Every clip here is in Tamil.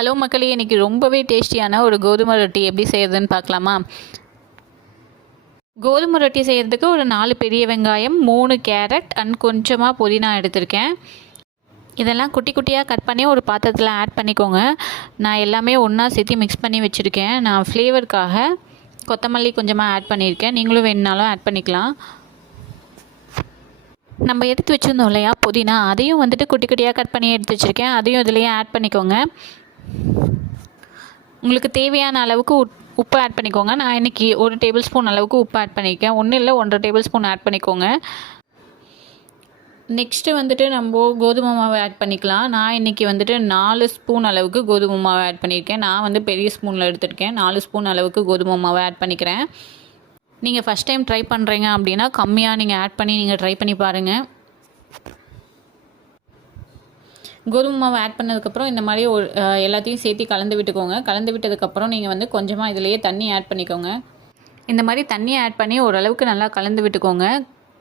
ஹலோ மக்களே இன்றைக்கி ரொம்பவே டேஸ்டியான ஒரு கோதுமை ரொட்டி எப்படி செய்யறதுன்னு பார்க்கலாமா? கோதுமை ரொட்டி செய்கிறதுக்கு ஒரு நாலு பெரிய வெங்காயம் மூணு கேரட் அண்ட் கொஞ்சமாக புதினா எடுத்திருக்கேன். இதெல்லாம் குட்டி குட்டியாக கட் பண்ணி ஒரு பாத்திரத்தில் ஆட் பண்ணிக்கோங்க. நான் எல்லாமே ஒன்றா சேர்த்து மிக்ஸ் பண்ணி வச்சுருக்கேன். நான் ஃப்ளேவருக்காக கொத்தமல்லி கொஞ்சமாக ஆட் பண்ணியிருக்கேன். நீங்களும் வேணுனாலும் ஆட் பண்ணிக்கலாம். நம்ம எடுத்து வச்சுருந்தோம் இல்லையா புதினா அதையும் வந்துட்டு குட்டி குட்டியாக கட் பண்ணி எடுத்து வச்சுருக்கேன். அதையும் இதுலேயே ஆட் பண்ணிக்கோங்க. உங்களுக்கு தேவையான அளவுக்கு உப் உப்பு ஆட் பண்ணிக்கோங்க. நான் இன்றைக்கி ஒரு டேபிள் ஸ்பூன் அளவுக்கு உப்பு ஆட் பண்ணியிருக்கேன் ஒன்றும் இல்லை ஒன்றரை டேபிள் ஸ்பூன் ஆட் பண்ணிக்கோங்க. நெக்ஸ்ட்டு வந்துட்டு நம்ம கோதுமை மாவை ஆட் பண்ணிக்கலாம். நான் இன்றைக்கி வந்துட்டு நாலு ஸ்பூன் அளவுக்கு கோதுமை மாவை ஆட் பண்ணியிருக்கேன் நான் வந்து பெரிய ஸ்பூனில் எடுத்திருக்கேன். நாலு ஸ்பூன் அளவுக்கு கோதுமை மாவை ஆட் பண்ணிக்கிறேன். நீங்கள் ஃபஸ்ட் டைம் ட்ரை பண்ணுறீங்க அப்படின்னா கம்மியாக நீங்கள் ஆட் பண்ணி நீங்கள் ட்ரை பண்ணி பாருங்கள் கோதுமை மாவு ஆட் பண்ணதுக்கப்புறம் இந்த மாதிரி ஒரு எல்லாத்தையும் சேர்த்து கலந்து விட்டுக்கோங்க. கலந்து விட்டதுக்கப்புறம் நீங்கள் வந்து கொஞ்சமாக இதிலேயே தண்ணி ஆட் பண்ணிக்கோங்க. இந்த மாதிரி தண்ணி ஆட் பண்ணி ஓரளவுக்கு நல்லா கலந்து விட்டுக்கோங்க.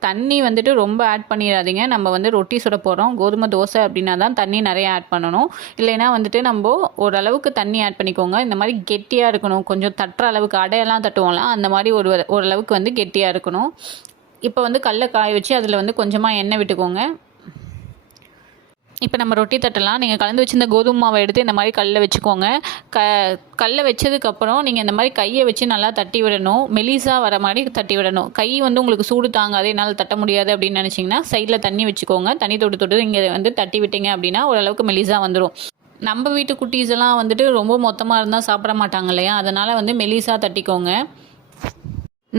தண்ணி வந்துட்டு ரொம்ப ஆட் பண்ணிடாதீங்க. நம்ம வந்து ரொட்டி சுட போகிறோம் கோதுமை தோசை அப்படின்னா தான் தண்ணி நிறைய ஆட் பண்ணணும். இல்லைன்னா வந்துட்டு நம்ம ஓரளவுக்கு தண்ணி ஆட் பண்ணிக்கோங்க. இந்த மாதிரி கெட்டியாக இருக்கணும். கொஞ்சம் தட்டுற அளவுக்கு அடையெல்லாம் தட்டுவோம்ல அந்த மாதிரி ஒரு ஓரளவுக்கு வந்து கெட்டியாக இருக்கணும். இப்போ வந்து கடல காய வச்சு அதில் வந்து கொஞ்சமாக எண்ணெய் விட்டுக்கோங்க. இப்போ நம்ம ரொட்டி தட்டலாம். நீங்கள் கலந்து வச்சிருந்த கோதுமை மாவை எடுத்து இந்த மாதிரி கல்லில் வச்சுக்கோங்க. க கல்லை வச்சதுக்கப்புறம் நீங்கள் இந்த மாதிரி கையை வச்சு நல்லா தட்டி விடணும். மெலிசாக வர மாதிரி தட்டி விடணும். கை வந்து உங்களுக்கு சூடு தாங்காது. என்னால் தட்ட முடியாது அப்படின்னு நினச்சிங்கன்னா சைடில் தண்ணி வச்சுக்கோங்க. தண்ணி தொட்டு தொட்டு இங்கே வந்து தட்டி விட்டீங்க அப்படின்னா ஓரளவுக்கு மெலிசாக வந்துடும் நம்ம வீட்டு குட்டீஸ் எல்லாம் வந்துட்டு ரொம்ப மொத்தமாக இருந்தால் சாப்பிட மாட்டாங்க இல்லையா? அதனால் வந்து மெலிசாக தட்டிக்கோங்க.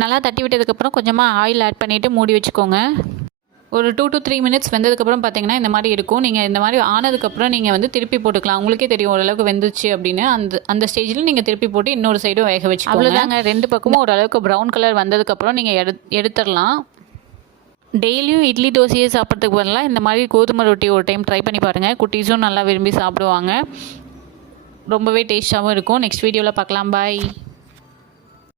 நல்லா தட்டி விட்டதுக்கப்புறம் கொஞ்சமாக ஆயில் ஆட் பண்ணிவிட்டு மூடி வச்சுக்கோங்க. ஒரு டூ டு த்ரீ மினிட்ஸ் வெந்ததுக்கப்புறம் பார்த்தீங்கன்னா இந்த மாதிரி இருக்கும். நீங்கள் இந்த மாதிரி ஆனதுக்கப்புறம் நீங்கள் வந்து திருப்பி போட்டுக்கலாம். உங்களுக்கே தெரியும் ஓரளவுக்கு வெந்துச்சு அப்படின்னு. அந்த அந்த ஸ்டேஜில் நீங்கள் திருப்பி போட்டு இன்னொரு சைடும் வேக வச்சு அவ்வளோதாங்க ரெண்டு பக்கமும் ஓரளவுக்கு ப்ரௌன் கலர் வந்ததுக்கப்புறம் நீங்கள் எடு எடுத்துடலாம். டெய்லியும் இட்லி தோசையே சாப்பிட்றதுக்கு பதிலாக இந்த மாதிரி கோதுமை ரொட்டி ஒரு டைம் ட்ரை பண்ணி பாருங்கள் குட்டீஸும் நல்லா விரும்பி சாப்பிடுவாங்க. ரொம்பவே டேஸ்ட்டாகவும் இருக்கும். நெக்ஸ்ட் வீடியோவில் பார்க்கலாம் பாய்